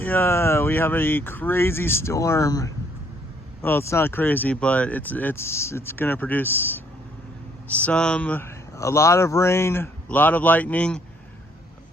Yeah, we have a crazy storm. Well, it's not crazy, but it's gonna produce a lot of rain, a lot of lightning.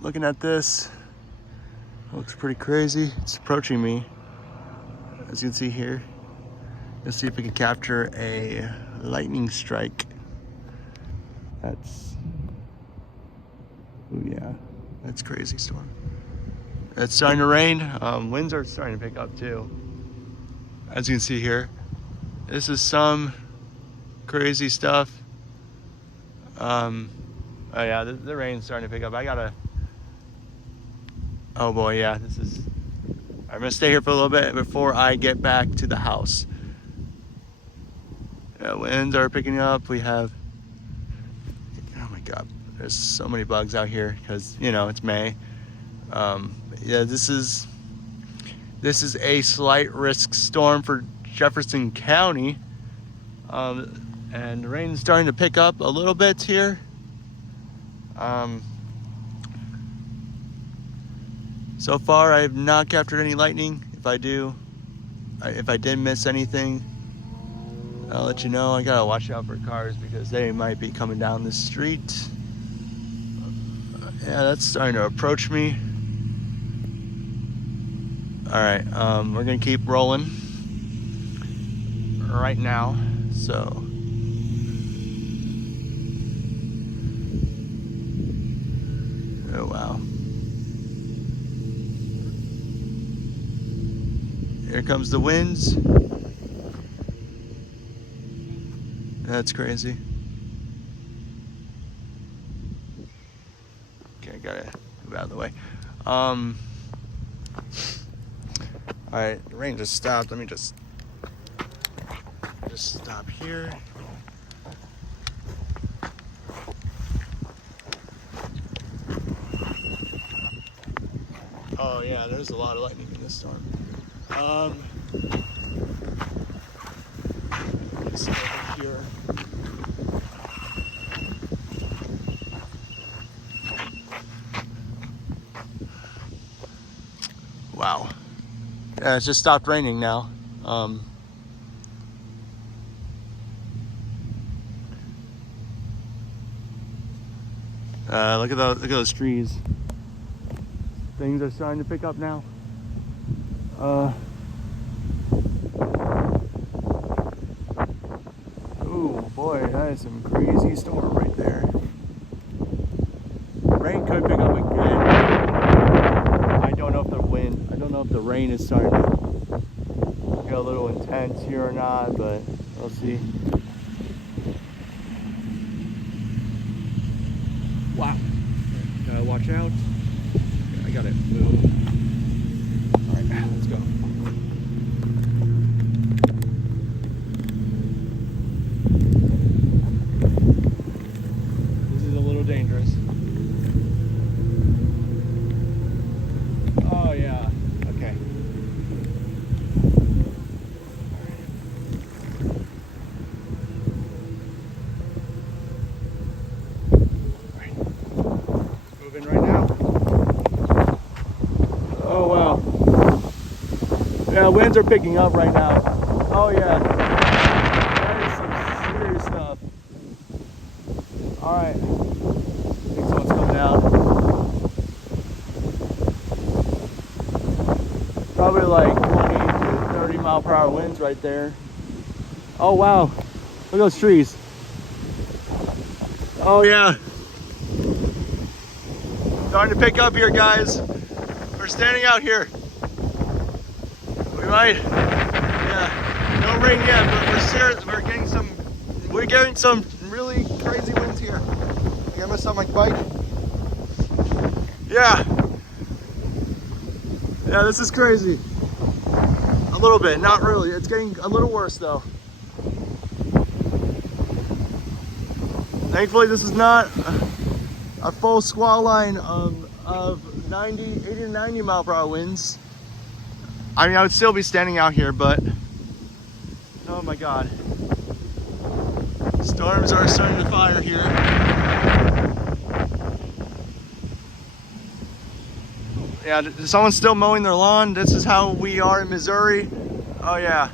Looking at this, looks pretty crazy. It's approaching me, as you can see here. Let's see if we can capture a lightning strike. That's, oh yeah, that's crazy storm. It's starting to rain. Winds are starting to pick up too. As you can see here, this is some crazy stuff. Oh yeah, the rain's starting to pick up. Oh boy, yeah, I'm gonna stay here for a little bit before I get back to the house. Yeah, winds are picking up. We have, oh my God, there's so many bugs out here because, you know, it's May. Yeah, this is a slight risk storm for Jefferson County. And the rain's starting to pick up a little bit here. So far I have not captured any lightning. If I did miss anything, I'll let you know. I gotta watch out for cars because they might be coming down the street. Yeah, that's starting to approach me. All right, we're gonna keep rolling right now. So, oh wow. Here comes the winds. That's crazy. Okay, gotta move out of the way. All right, the rain just stopped. Let me just stop here. Oh yeah, there's a lot of lightning in this storm. Let's see over here. Wow. Yeah, it's just stopped raining now. Look at those trees. Things are starting to pick up now. Oh boy, that is some crazy storm right there. Rain could pick up again. I don't know if the rain is starting to get a little intense here or not, but we'll see. Wow. Gotta watch out. I gotta move. Alright, let's go. This is a little dangerous. Oh yeah, okay. Alright. Moving right now. Oh wow. Yeah, winds are picking up right now. Oh yeah. That is some serious stuff. Alright. I think someone's coming out. Probably like 20 to 30 mile per hour winds right there. Oh wow. Look at those trees. Oh yeah. Starting to pick up here, guys. We're standing out here. We might, yeah, no rain yet, but we're getting some really crazy winds here. I think I missed on my bike. Yeah. Yeah, this is crazy. A little bit, not really. It's getting a little worse though. Thankfully, this is not a full squall line of 80 to 90 mile per hour winds. I mean, I would still be standing out here, but oh my God. Storms are starting to fire here. Yeah, someone's still mowing their lawn. This is how we are in Missouri. Oh yeah.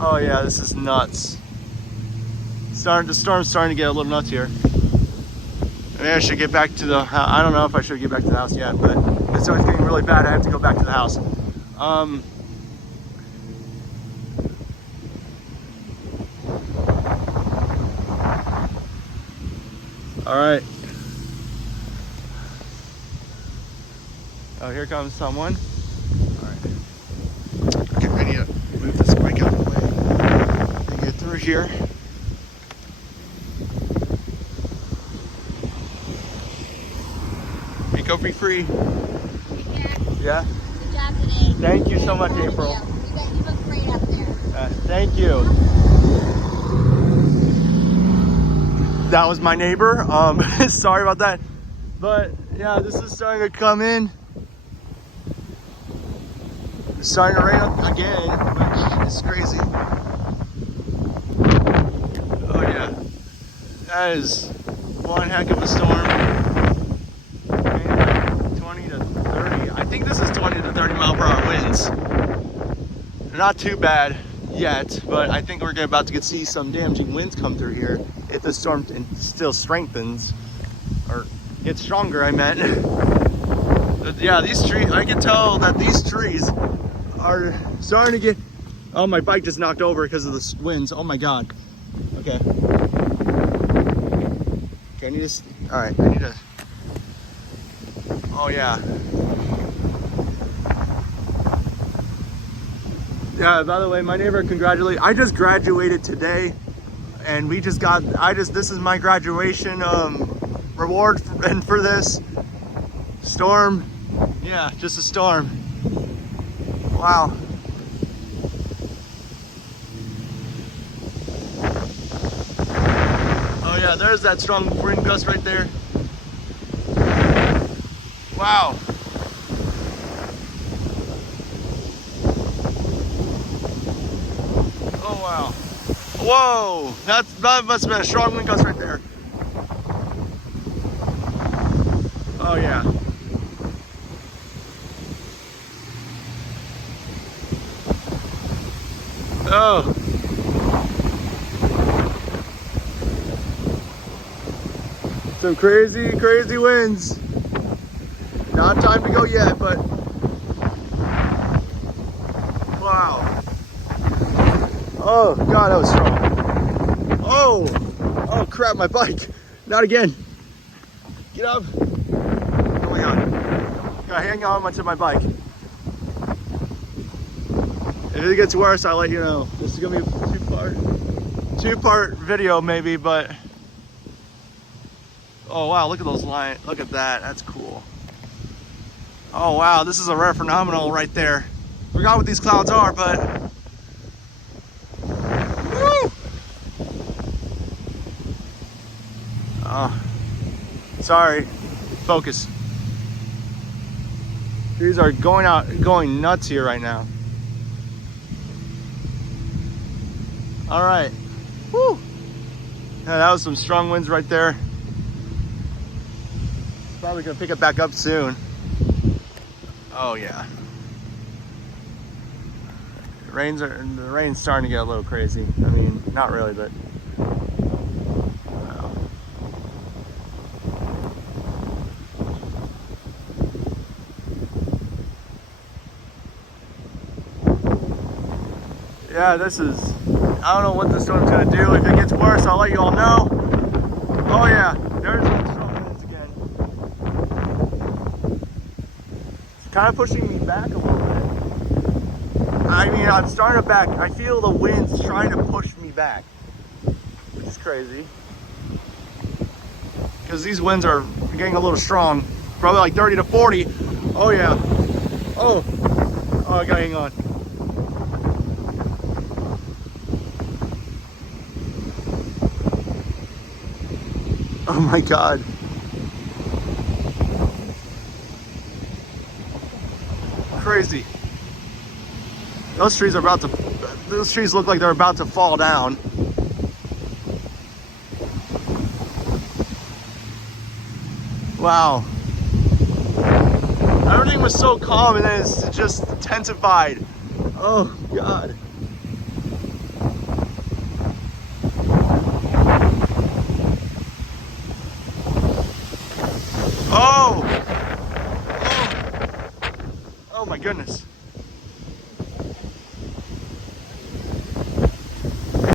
Oh yeah, this is nuts. The storm's starting to get a little nuts here. Maybe I should get back to the house. I don't know if I should get back to the house yet, but it starts getting really bad. I have to go back to the house. All right. Oh, here comes someone. All right. Okay, I need to move this bike out of the way and get through here. Be free. Yeah? Good job today. Thank you so much, April. You look great up there. Thank you. That was my neighbor. Sorry about that. But yeah, this is starting to come in. It's starting to rain again, which is crazy. Oh yeah. That is one heck of a storm. 20 to 30. I think this is 20 to 30 mile per hour winds. They're not too bad yet, but I think we're about to see some damaging winds come through here if the storm still strengthens, or gets stronger, I meant. But yeah, these trees, I can tell that these trees are starting to get, oh, my bike just knocked over because of the winds. Oh my God. Okay. Okay, I need to, all right, I need to, oh yeah. Yeah, by the way, my neighbor congratulated. I just graduated today, and we just got, this is my graduation reward for this storm. Yeah, just a storm. Wow. Oh yeah, there's that strong wind gust right there. Wow. Oh wow. Whoa, that must have been a strong wind gust right there. Oh yeah. Oh. Some crazy, crazy winds. Not time to go yet, but wow. Oh God, that was strong. Oh crap, my bike. Not again. Get up. Oh my God. Gotta hang on to my bike. If it gets worse, I'll let you know. This is gonna be a two-part video maybe, but oh wow, look at those lines. Look at that. That's cool. Oh wow, this is a rare phenomenon right there. Forgot what these clouds are, but woo! Oh, sorry. Focus. Trees are going nuts here right now. All right. Woo! Yeah, that was some strong winds right there. It's probably gonna pick it back up soon. Oh yeah. The rain's starting to get a little crazy. I mean, not really, but wow. Yeah, this is, I don't know what the storm's gonna do. If it gets worse, I'll let you all know. Oh yeah, there's the strong winds again. It's kind of pushing me back a little bit. I mean, I'm starting to back. I feel the winds trying to push me back, which is crazy. Because these winds are getting a little strong. Probably like 30 to 40. Oh yeah. Oh, I gotta hang on. Oh my God. Crazy. Those trees look like they're about to fall down. Wow. Everything was so calm and then it's just intensified. Oh God. Oh. Oh my goodness.